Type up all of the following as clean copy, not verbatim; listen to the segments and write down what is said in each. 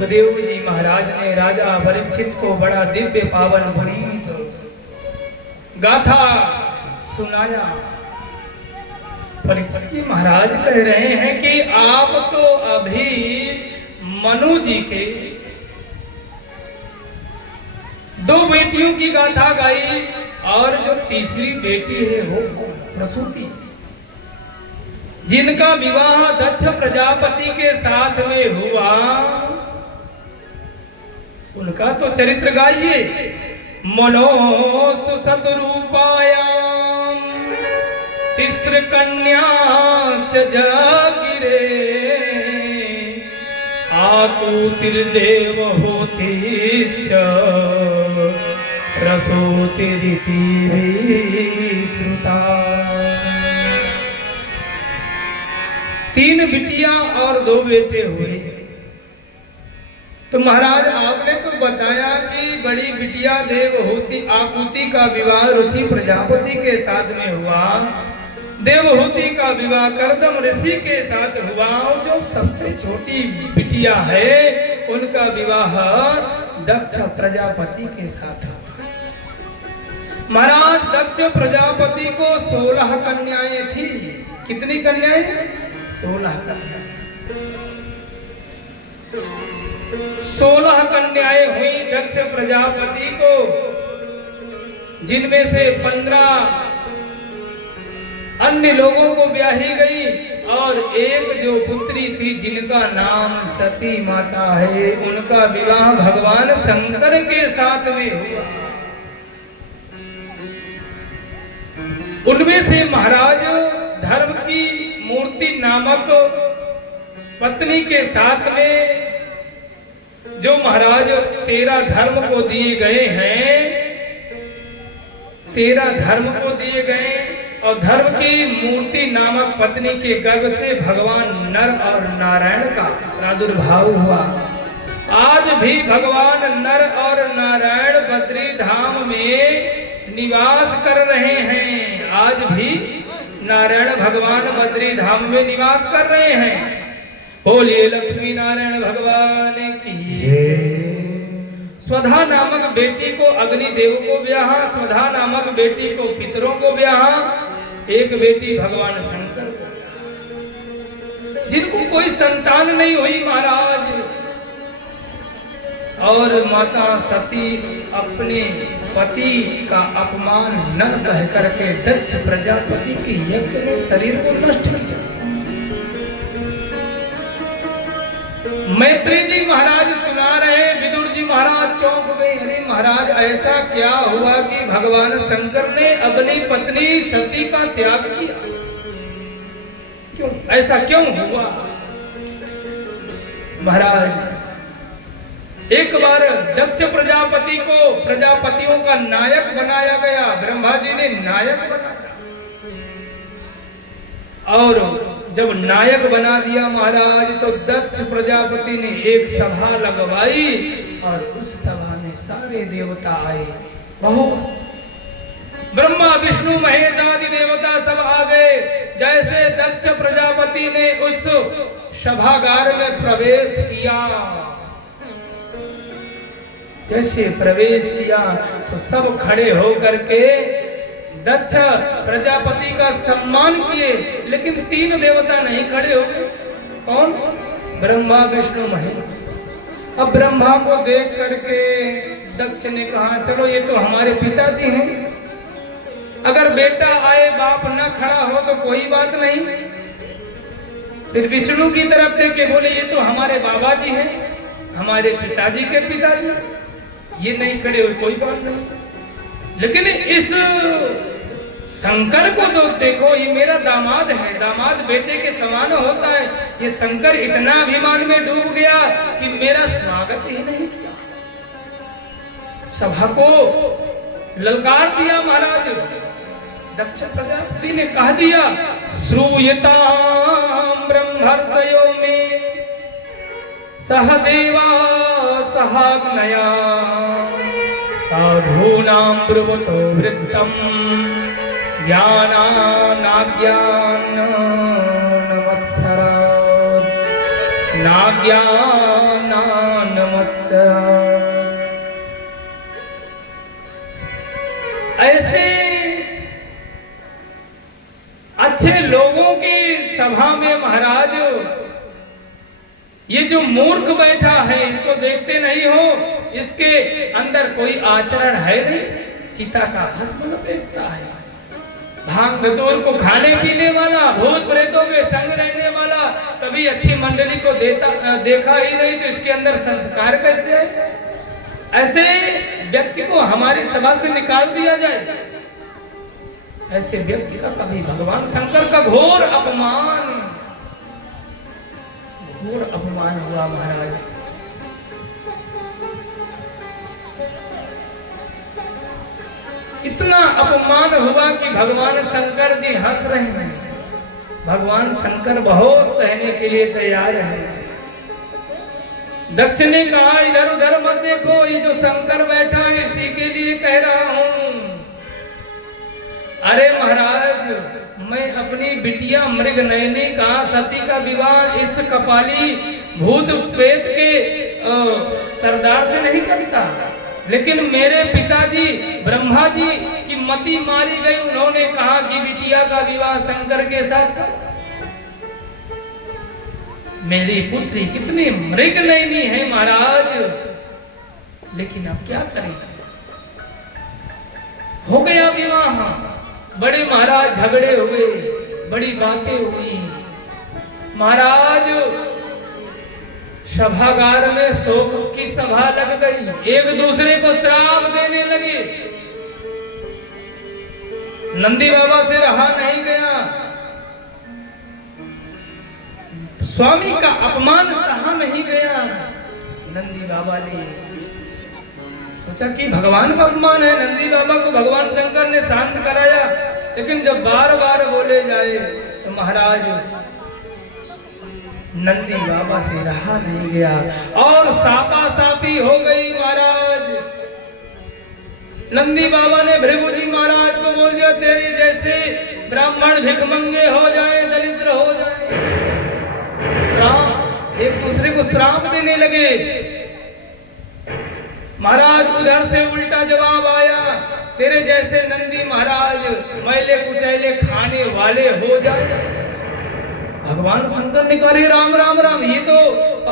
सुखदेव जी महाराज ने राजा परीक्षित को बड़ा दिव्य पावन पुनीत गाथा सुनाया। परीक्षित जी महाराज कह रहे हैं कि आप तो अभी मनु जी के दो बेटियों की गाथा गाई और जो तीसरी बेटी है वो प्रसूति, जिनका विवाह दक्ष प्रजापति के साथ में हुआ, उनका तो चरित्र गाइए। मनोस्तु सतरूपायाम तिस्र कन्या च जागिरे आकुतिर्देव होतिश्च प्रसूतिरिति विश्रुता। तीन बिटियां और दो बेटे हुए। तो महाराज आपने तो बताया कि बड़ी बिटिया देवहूति आकुति का विवाह रुचि प्रजापति के साथ में हुआ, देवहूति का विवाह कर्दम ऋषि के साथ हुआ, और जो सबसे छोटी बिटिया है उनका विवाह दक्ष प्रजापति के साथ हुआ। महाराज दक्ष प्रजापति को 16 कन्याएं थी। कितनी कन्याएं? 16 कन्याएं। 16 कन्याएं हुई दक्ष प्रजापति को, जिनमें से 15 अन्य लोगों को ब्याही गई और एक जो पुत्री थी जिनका नाम सती माता है, उनका विवाह भगवान शंकर के साथ में हुआ। उनमें से महाराज धर्म की मूर्ति नामक पत्नी के साथ में जो महाराज 13 धर्म को दिए गए हैं, 13 धर्म को दिए गए, और धर्म की मूर्ति नामक पत्नी के गर्भ से भगवान नर और नारायण का प्रादुर्भाव हुआ। आज भी भगवान नर और नारायण बद्री धाम में निवास कर रहे हैं। आज भी नारायण भगवान बद्री धाम में निवास कर रहे हैं। बोलिए लक्ष्मी नारायण भगवान की जय। स्वधा नामक बेटी को अग्निदेव को ब्याहा, स्वधा नामक बेटी को पितरों को ब्याहा, एक बेटी भगवान शंकर को, जिनको कोई संतान नहीं हुई महाराज। और माता सती अपने पति का अपमान न सह करके दक्ष प्रजापति के यज्ञ में शरीर को नष्ट किया। मैत्री जी महाराज सुना रहे, विदुर जी महाराज चौंक गए। अरे महाराज ऐसा क्या हुआ कि भगवान शंकर ने अपनी पत्नी सती का त्याग किया? क्यों ऐसा क्यों हुआ? महाराज एक बार दक्ष प्रजापति को प्रजापतियों का नायक बनाया गया, ब्रह्मा जी ने नायक बनाया, और जब नायक बना दिया महाराज तो दक्ष प्रजापति ने एक सभा लगवाई और उस सभा में सारे देवता आए। बहुत ब्रह्मा विष्णु महेश आदि देवता सब आ गए। जैसे दक्ष प्रजापति ने उस सभागार में प्रवेश किया, जैसे प्रवेश किया तो सब खड़े होकर के दक्ष प्रजापति का सम्मान किए, लेकिन 3 देवता नहीं खड़े हो गए। कौन? ब्रह्मा विष्णु महेश। अब ब्रह्मा को देख करके दक्ष ने कहा चलो ये तो हमारे पिताजी हैं, अगर बेटा आए बाप न खड़ा हो तो कोई बात नहीं। फिर विष्णु की तरफ देखे बोले ये तो हमारे बाबा जी हैं, हमारे पिताजी के पिताजी, ये नहीं खड़े हुए कोई बात नहीं। लेकिन इस शंकर को तो देखो, ये मेरा दामाद है, दामाद बेटे के समान होता है। ये शंकर इतना अभिमान में डूब गया कि मेरा स्वागत ही नहीं किया। सभा को ललकार दिया महाराज। दक्ष प्रजापति ने कह दिया श्रूयतां ब्रह्मर्षयो में सहदेवा सहाग्नया साधूनां ब्रुवतो वृत्तम् ज्ञानानाज्ञानवत्सरात् नाज्ञानान् उत्सव। ऐसे अच्छे लोगों की सभा में महाराज ये जो मूर्ख बैठा है इसको देखते नहीं हो, इसके अंदर कोई आचरण है नहीं, चिता का भस्म लपेटता है, भांग धतूर को खाने पीने वाला, भूत प्रेतों के संग रहने वाला, कभी अच्छी मंडली को देखा ही नहीं, तो इसके अंदर संस्कार कैसे है? ऐसे व्यक्ति को हमारी सभा से निकाल दिया जाए। ऐसे व्यक्ति का कभी भगवान शंकर का घोर अपमान हुआ महाराज। इतना अपमान हुआ कि भगवान शंकर जी हंस रहे हैं। भगवान शंकर बहुत सहने के लिए तैयार है। दक्ष ने कहा इधर उधर मत देखो, ये जो शंकर बैठा है इसी के लिए कह रहा हूं। अरे महाराज, मैं अपनी बिटिया मृगनयनी का सती का विवाह इस कपाली भूत प्रेत के सरदार से नहीं करता, लेकिन मेरे पिताजी ब्रह्मा जी की मति मारी गई, उन्होंने कहा कि बिटिया का विवाह शंकर के साथ। मेरी पुत्री कितनी मृगनयनी है महाराज, लेकिन अब क्या करें, हो गया विवाह। बड़े महाराज झगड़े हुए, बड़ी बातें हुई। महाराज सभागार में शोक की सभा लग गई, एक दूसरे को श्राप देने लगे। नंदी बाबा से रहा नहीं गया, स्वामी का अपमान सहा नहीं गया। नंदी बाबा ने सोचा कि भगवान का अपमान है, नंदी बाबा को भगवान शंकर ने शांत कराया, लेकिन जब बार बार बोले जाए तो महाराज नंदी बाबा से रहा नहीं गया और सापा सापी हो गई। महाराज नंदी बाबा ने भृगु जी महाराज को बोल दिया, तेरे जैसे ब्राह्मण भिखमंगे हो जाए, दरिद्र हो जाए। श्राप, एक दूसरे को श्राप देने लगे। महाराज उधर से उल्टा जवाब आया, तेरे जैसे नंदी महाराज मैले कुचैले खाने वाले हो जाए। भगवान शंकर ने कहा राम राम राम, ये तो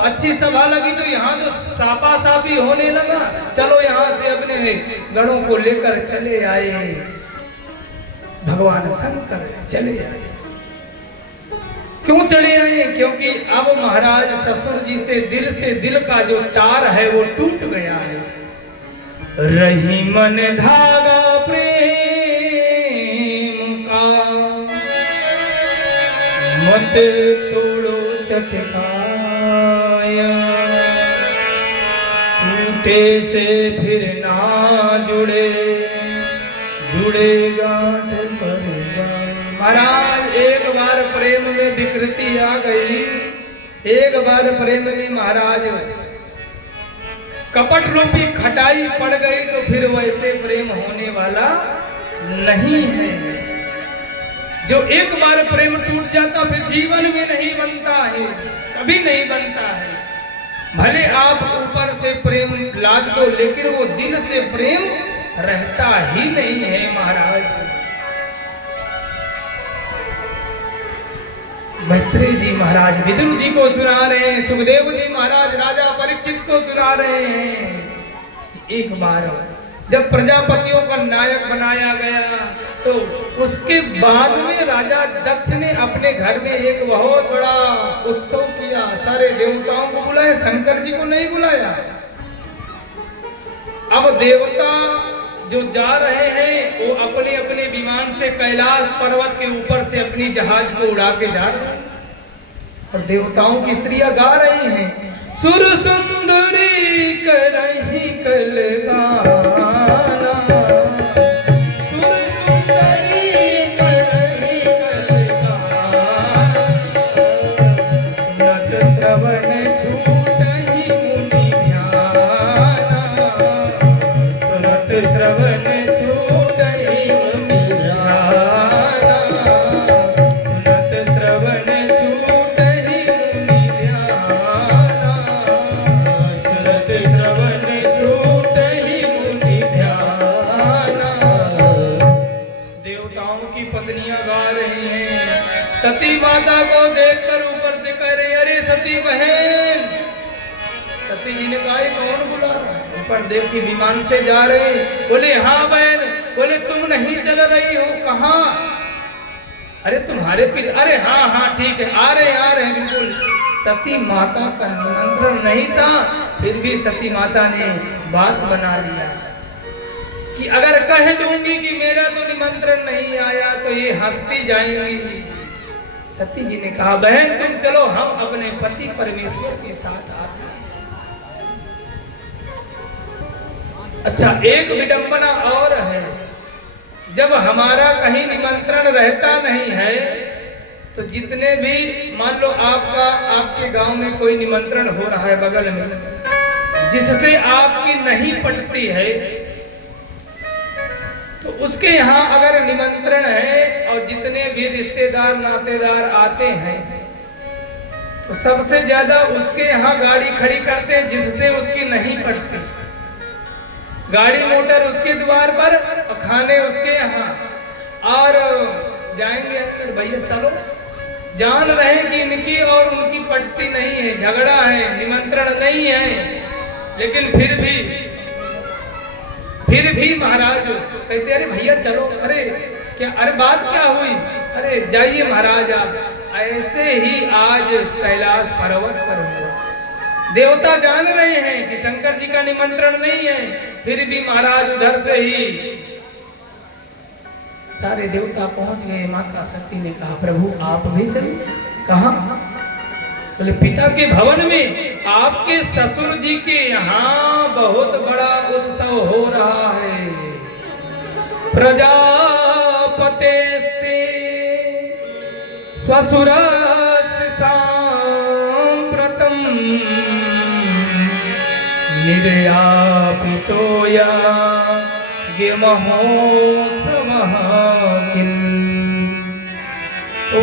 अच्छी सभा लगी, तो यहाँ तो सापा सापी होने लगा, चलो यहाँ से अपने गणों को लेकर चले आए। भगवान शंकर चले आए। क्यों चले आए? क्योंकि अब महाराज ससुर जी से दिल का जो तार है वो टूट गया है। रही मन धागा प्रेम का, मत तोड़ो चटकाया, टूटे से फिर ना जुड़े, जुड़े गांठ पर जाए। महाराज एक बार प्रेम में विकृति आ गई, एक बार प्रेम में महाराज कपट रूपी खटाई पड़ गई, तो फिर वैसे प्रेम होने वाला नहीं है। जो एक बार प्रेम टूट जाता फिर जीवन में नहीं बनता है, कभी नहीं बनता है। भले आप ऊपर से प्रेम लाद दो, लेकिन वो दिल से प्रेम रहता ही नहीं है महाराज। मैत्रेय जी महाराज विदुर जी को सुना रहे हैं, सुखदेव जी महाराज राजा परीक्षित को सुना रहे हैं। एक बार जब प्रजापतियों का नायक बनाया गया, तो उसके बाद में राजा दक्ष ने अपने घर में एक बहुत बड़ा उत्सव किया, सारे देवताओं को बुलाया, शंकर जी को नहीं बुलाया। अब देवता जो जा रहे हैं वो अपने अपने विमान से कैलाश पर्वत के ऊपर से अपनी जहाज को उड़ा के जा रहे हैं, और देवताओं की स्त्रियां गा रही हैं, सुर सुंदरी करही कल गाना, सुर सुंदरी करही कल गाना, सुनत श्रवण छूटहि मुनि ध्याना, सुनत श्रवण छूटहि मुनि ध्याना, सुनत श्रवण छूटहि मुनि ध्याना, सुनत माता को देखकर ऊपर से कह रही, अरे सती बहन। सती जी ने कहा, कौन बुला रहा है? ऊपर देखी विमान से जा रहे। बोले, हाँ बहन। बोले, तुम नहीं चल रही हो? कहाँ? अरे तुम्हारे पिता। अरे हाँ हाँ ठीक है, आ रहे हैं बिल्कुल। सती माता का निमंत्रण नहीं था, फिर भी सती माता ने बात बना लिया कि अगर कह दूंगी कि मेरा तो निमंत्रण नहीं आया तो ये हंसती जाएंगी। सती जी ने कहा, बहन तुम चलो, हम अपने पति परमेश्वर के साथ आते हैं। अच्छा, एक विडंबना और है, जब हमारा कहीं निमंत्रण रहता नहीं है तो जितने भी, मान लो आपके गांव में कोई निमंत्रण हो रहा है बगल में, जिससे आपकी नहीं पटती है, तो उसके यहाँ अगर निमंत्रण है और जितने भी रिश्तेदार नातेदार आते हैं तो सबसे ज्यादा उसके यहाँ गाड़ी खड़ी करते हैं जिससे उसकी नहीं पटती। गाड़ी मोटर उसके द्वार पर और खाने उसके यहाँ, और जाएंगे अंदर, भैया चलो। जान रहे कि इनकी और उनकी पटती नहीं है, झगड़ा है, निमंत्रण नहीं है, लेकिन फिर भी महाराज कहते, अरे भैया चलो। अरे क्या, अरे बात क्या हुई? अरे जाइए महाराज आप। ऐसे ही आज कैलाश पर्वत पर हुआ। देवता जान रहे हैं कि शंकर जी का निमंत्रण नहीं है, फिर भी महाराज उधर से ही सारे देवता पहुंच गए। माता सती ने कहा, प्रभु आप भी चलिए। कहाँ? बोले, पिता के भवन में, आपके ससुर जी के यहाँ बहुत बड़ा उत्सव हो रहा है। प्रजापतेस्ते स्वसुरस्य सांप्रतम् निर्यापितोया महोत्सवः किल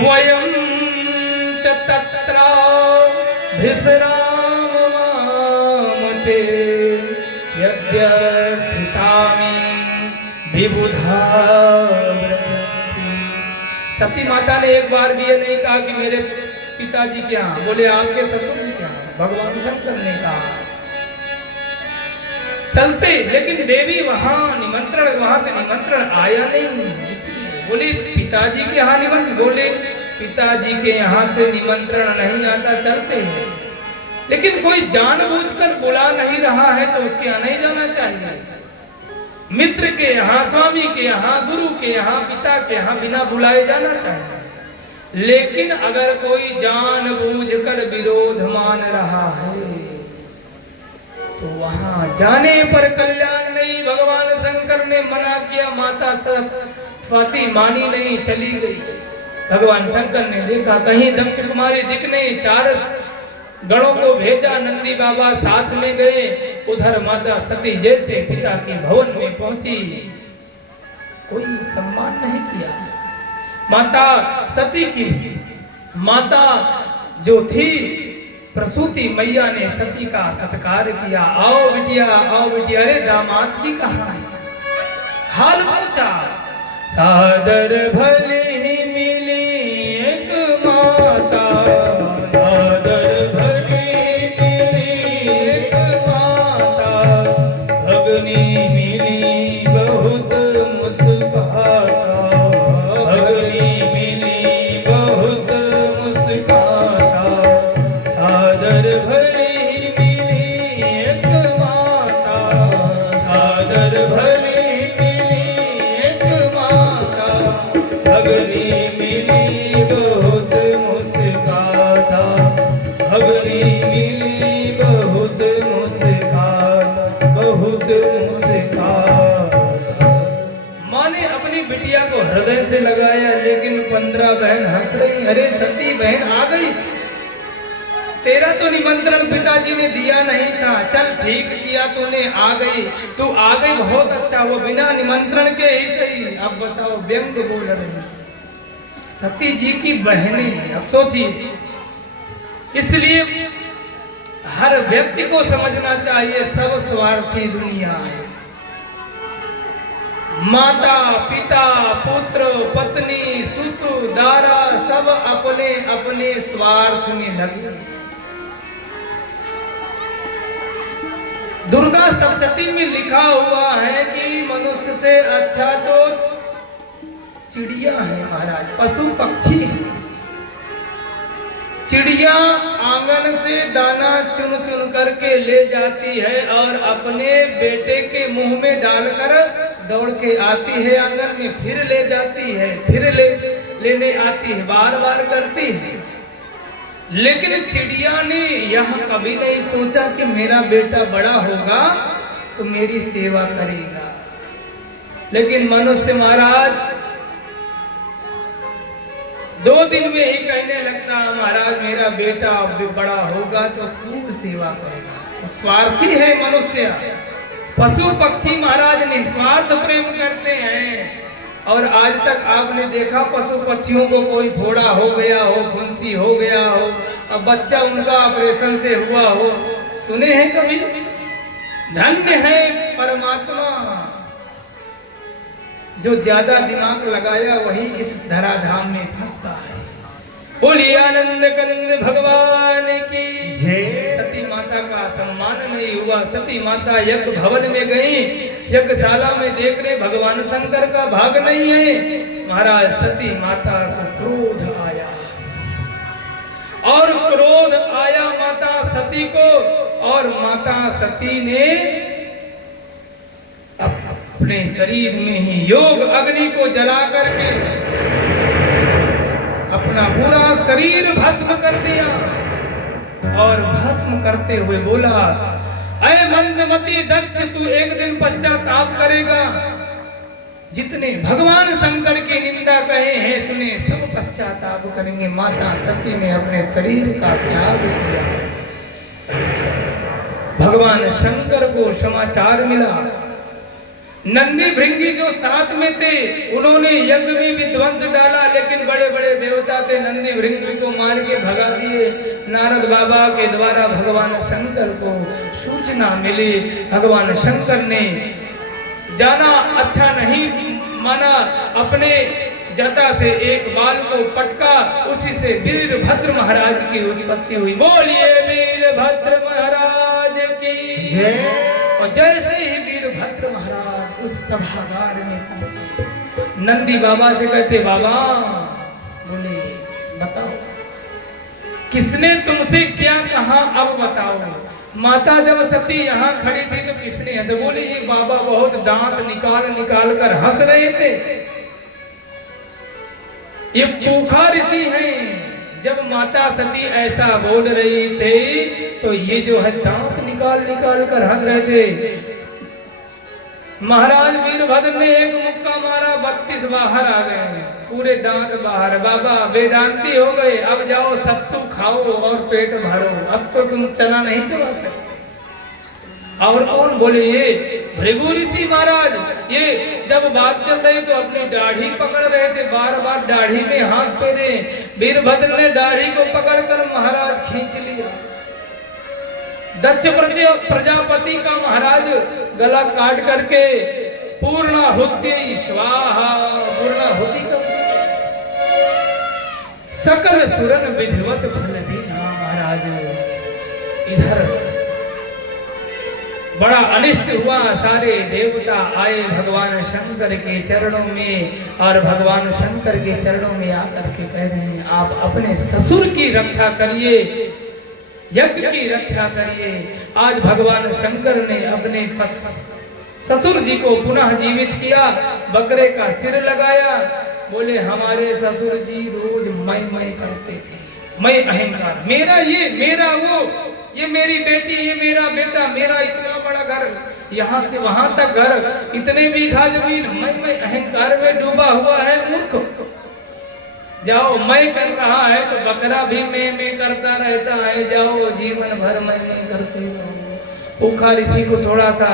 वयं च तत्र विश्रामते यद्यर्थितामि विबुधा। सती माता ने एक बार भी ये नहीं कहा कि मेरे पिताजी के यहाँ, बोले आपके ससुर जी के यहाँ। भगवान शंकर ने कहा चलते, लेकिन देवी वहां से निमंत्रण आया नहीं, इसलिए बोले पिताजी के यहाँ निमंत्रण। बोले पिताजी के यहाँ से निमंत्रण नहीं आता, चलते हैं। लेकिन कोई जानबूझकर बुला नहीं रहा है तो उसके यहाँ नहीं जाना चाहिए। मित्र के यहाँ, स्वामी के यहाँ, गुरु के यहाँ, पिता के यहाँ बिना बुलाए जाना चाहिए। लेकिन अगर कोई जानबूझकर विरोध मान रहा है तो वहां जाने पर कल्याण नहीं। भगवान शंकर ने मना किया, माता सरस्वती मानी नहीं, चली गई। भगवान शंकर ने देखा कहीं दक्ष कुमारी दिख नहीं, 4 गणों को भेजा, नंदी बाबा साथ में गए। उधर माता सती जैसे पिता के भवन में पहुंची, कोई सम्मान नहीं किया। माता सती की माता जो थी प्रसूति मैया ने सती का सत्कार किया। आओ बिटिया, आओ बिटिया। अरे दामाद जी कहाँ है? हाल पूछा। सादर भले ही मिली एक माता, सादर भले ही मिली एक माता, भगनी मिली बहुत मुस्काता, भगनी मिली बहुत मुस्काता। सादर भले ही मिली एक माता, सादर भले ही मिली एक माता, भगनी मिली बहुत मुस्काता, भगनी मिली बहुत मुस्काता, बहुत मुस्काता। माँ ने अपनी बिटिया को हृदय से लगाया, लेकिन 15 बहन हंस रही। अरे सती बहन आ गई, तेरा तो निमंत्रण पिताजी ने दिया नहीं था, चल ठीक किया तूने, आ गई, तू आ गई, बहुत अच्छा। वो बिना निमंत्रण के ही सही। अब बताओ, व्यंग बोल रही सती जी की बहनें। अब सोचिए, इसलिए हर व्यक्ति को समझना चाहिए सब स्वार्थी दुनिया है। माता पिता पुत्र पत्नी सुत दारा सब अपने अपने स्वार्थ में लगे। दुर्गा सप्तशती में लिखा हुआ है कि मनुष्य से अच्छा तो चिड़िया है महाराज, पशु पक्षी है। चिड़िया आंगन से दाना चुन चुन करके ले जाती है और अपने बेटे के मुंह में डालकर दौड़ के आती है आंगन में, फिर ले जाती है, फिर लेने आती है, बार बार करती है। लेकिन चिड़िया ने यह कभी नहीं सोचा कि मेरा बेटा बड़ा होगा तो मेरी सेवा करेगा। लेकिन मनुष्य महाराज 2 दिन में ही कहने लगता महाराज मेरा बेटा अब बड़ा होगा तो खूब सेवा करेगा। तो स्वार्थी है मनुष्य। पशु पक्षी महाराज निस्वार्थ प्रेम करते हैं। और आज तक आपने देखा पशु पक्षियों को कोई फोड़ा हो गया हो, फुंसी हो गया हो, अब बच्चा उनका ऑपरेशन से हुआ हो, सुने हैं कभी? धन्य है परमात्मा जो ज्यादा दिमाग लगाया वही इस धराधाम में फंसता है। बोलिए आनंद कंद भगवान की जय। सती माता का सम्मान नहीं हुआ। सती माता यज्ञ भवन में गई, यज्ञशाला में देखने भगवान शंकर का भाग नहीं है। महाराज सती माता को क्रोध आया और क्रोध आया माता सती को, और माता सती ने अपने शरीर में ही योग अग्नि को जला करके अपना पूरा शरीर भस्म कर दिया। और भस्म करते हुए बोला, अय मंदमती दक्ष तू एक दिन पश्चाताप करेगा। जितने भगवान शंकर की निंदा कहे हैं सुने, सब पश्चाताप करेंगे। माता सती ने अपने शरीर का त्याग किया। भगवान शंकर को समाचार मिला। नंदी भृंगी जो साथ में थे उन्होंने यज्ञ में विध्वंस डाला, लेकिन बड़े बड़े देवता थे, नंदी भृंगी को मार के भगा दिए। नारद बाबा के द्वारा भगवान शंकर को सूचना मिली। भगवान शंकर ने जाना अच्छा नहीं माना, अपने जटा से एक बाल को पटका, उसी से वीरभद्र महाराज की उत्पत्ति हुई। बोलिए वीरभद्र महाराज की जय। और जैसे ही वीरभद्र महाराज उस सभागार में पहुंचे, नंदी बाबा से कहते, बाबा बोले बताओ किसने तुमसे क्या कहा, अब बताओ। माता जब सती यहाँ खड़ी थी तो किसने हंसा? बोले ये बाबा बहुत दांत निकाल निकाल कर हंस रहे थे। ये पूखा ऋषि हैं। जब माता सती ऐसा बोल रही थी तो ये जो है दांत निकाल निकाल कर हंस रहे थे। महाराज वीरभद्र ने एक मुक्का मारा, 32 बाहर आ गए, पूरे दांत बाहर। बाबा वेदांती हो गए, अब जाओ सत्तू खाओ और पेट भरो, अब तो तुम चना नहीं चला सकते। और कौन? बोले ये भृगु ऋषि महाराज। ये जब बात चल रही तो अपनी दाढ़ी पकड़ रहे थे, बार बार दाढ़ी में हाथ फेरे। वीरभद्र ने दाढ़ी को पकड़कर महाराज खींच लिया। दक्ष प्रजापति का महाराज गला काट करके पूर्णाहुति स्वाहा, पूर्णाहुति का सकल सुरन विधिवत फल देना। महाराज इधर बड़ा अनिष्ट हुआ। सारे देवता आए भगवान शंकर के चरणों में, और भगवान शंकर के चरणों में आकर के कह रहे हैं, आप अपने ससुर की रक्षा करिए, यज्ञ की रक्षा करिए। आज भगवान शंकर ने अपने ससुर जी को पुनः जीवित किया, बकरे का सिर लगाया। बोले हमारे ससुर जी रोज मैं करते थे, मैं अहंकार, मेरा ये, मेरा वो, ये मेरी बेटी, ये मेरा बेटा, मेरा इतना बड़ा घर, यहाँ से वहां तक घर, इतने बीघा जमीन, मैं अहंकार में डूबा हुआ है। मूर्ख, जाओ मैं कर रहा है तो बकरा भी मैं करता रहता है, जाओ जीवन भर मैं करते रहो। पूखा ऋषि को थोड़ा सा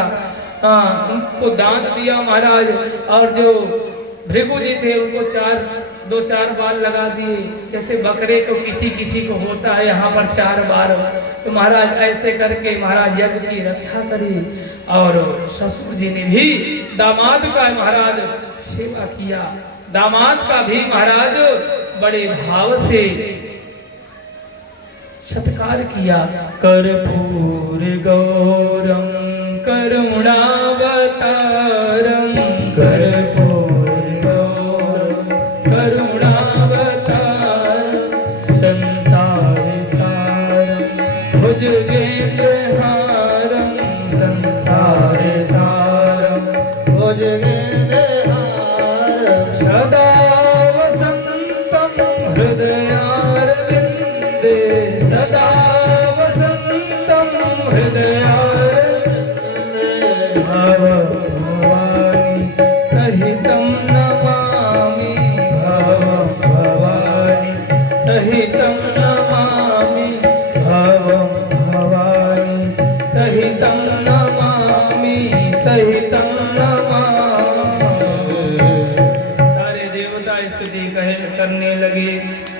उनको दान दिया महाराज, और जो भृगु जी थे उनको दो चार बार लगा दिए, जैसे बकरे को किसी किसी को होता है यहाँ पर 4 बार। तो महाराज ऐसे करके महाराज यज्ञ की रक्षा करी और ससुर जी ने भी दामाद का महाराज सेवा किया। दामाद का भी महाराज बड़े भाव से सत्कार किया। कर्पूर गौरम करुणावतारम, कर्पूर गौरम करुणावतारम, संसार सारम भुजगेन्द्रहारम, संसार सारम भुजगेन्द्रहारम, सदा वसंतम हृदयारविंदे, सदा वसंतम हृदयारविंदे, भव भवानी सहितं नमामि, भव भवानी सहितं नमामि, भव भवानी सहितं नमामि, सहितं नमामि। सारे देवता स्तुति करने लगे।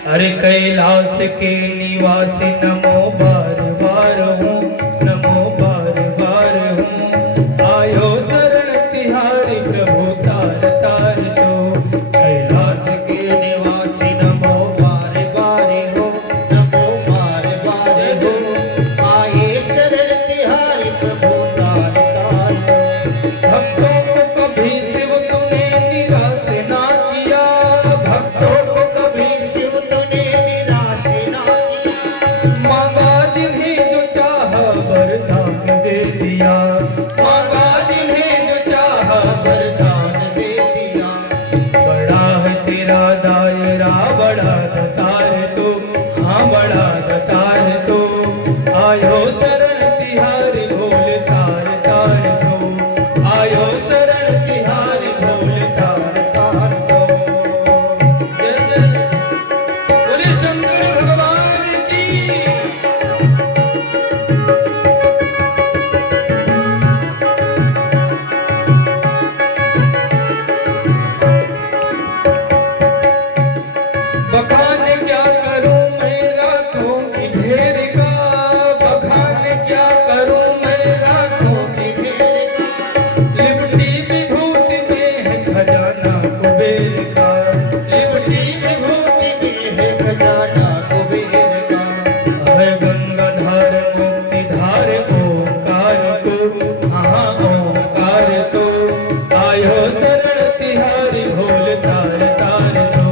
अरे कैलाश के निवासी नमो बार बार हूँ, नमो बार बार हूँ, आयो शरण तिहारी प्रभु तार तार दो। कैलाश के निवासी नमो बार बार हो, नमो बार बार हो, आये शरण तिहारी प्रभु तार तार दो। भक्तों को कभी शिव तूने निराश ना किया, भक्तों को कभी शिव तूने निराश ना किया, मांगा जिन्हें जो चाह वरदान दे दिया, मांगा जिन्हें जो चाह वरदान दे दिया। बड़ा है तेरा दायरा, बड़ा दतार तो, हाँ बड़ा दतार तो, आयो शरण तिहारी भोल तार तार दो, आयो शरण तिहारी भोल तार तार दो। जय जय बोले शंकर भगवान की। बखान क्या करूं मैं रातों की ढेर का, बखान क्या करूं मैं रातों की ढेर का, लिपटी विभूति में है खजाना कुबेर का, लिपटी विभूति में है खजाना कुबेर का। है गंगाधार मुक्तिधार ओंकार को, हाँ ओंकार को, आयो शरण तिहारी भोल तार तार दो,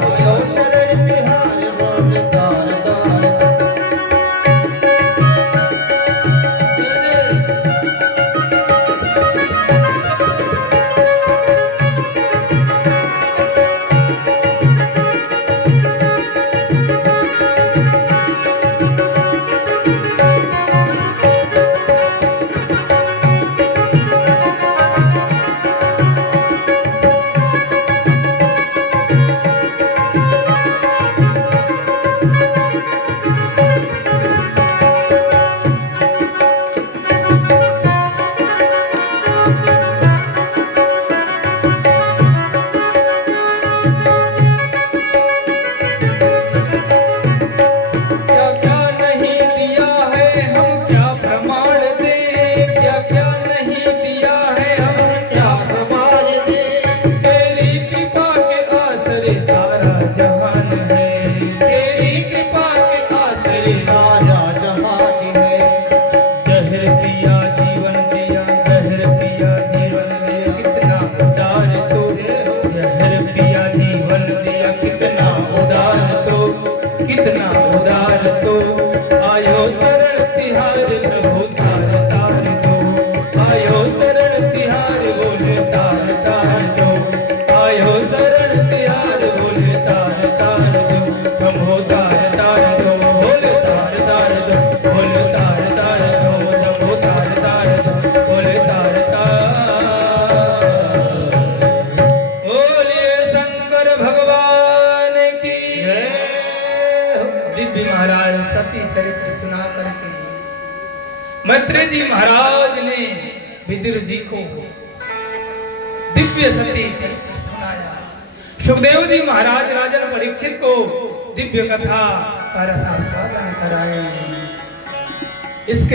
आयो शरण तिहारी भोल तार तार दो। क्या क्या नहीं दिया है हम क्या प्रमाण दे, क्या क्या नहीं दिया है हम क्या प्रमाण दे। तेरी कृपा के आसरे सारा जहान है, तेरी कृपा के आसरे सारा जहान है। जहर पिया जीवन दिया, जहर पिया जीवन दिया, कितना उदार तो, जहर पिया जीवन दिया, कितना उदार तो, कितना उदार तो, आयो शरण तिहारी प्रभु तार तार दो, आयो शरण तिहारी बोले तार तार दो, आयो शरण तिहारी बोले तार तार दो, शंभो तार तार दो, बोले तार तार दो, बोले तार तार दो, शंभो तार तार दो, बोले तार तार। बोलिए शंकर भगवान की जय। दिव्य महाराज सती चरित्र सुना करके मैत्रेय जी महाराज ने विदुर जी को दिव्य दिव्य सती चरित्र सुनाया। सुखदेव जी महाराज राजन परीक्षित को दिव्य कथा का रसास्वादन कराए। इसके